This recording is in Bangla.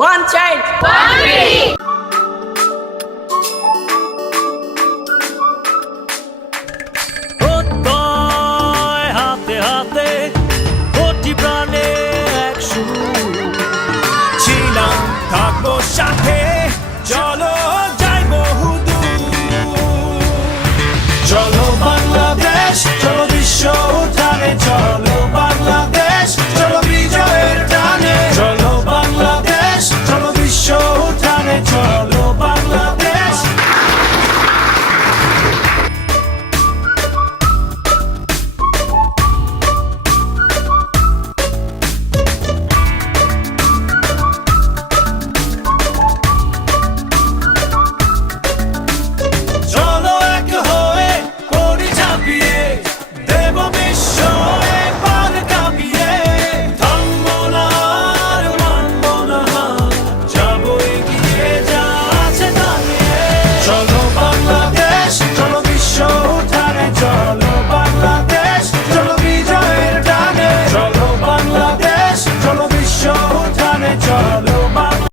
One child. One dream. হাতে হাতে কোটি প্রাণে এক সুর ছিলাম থাকবো সাথে চলো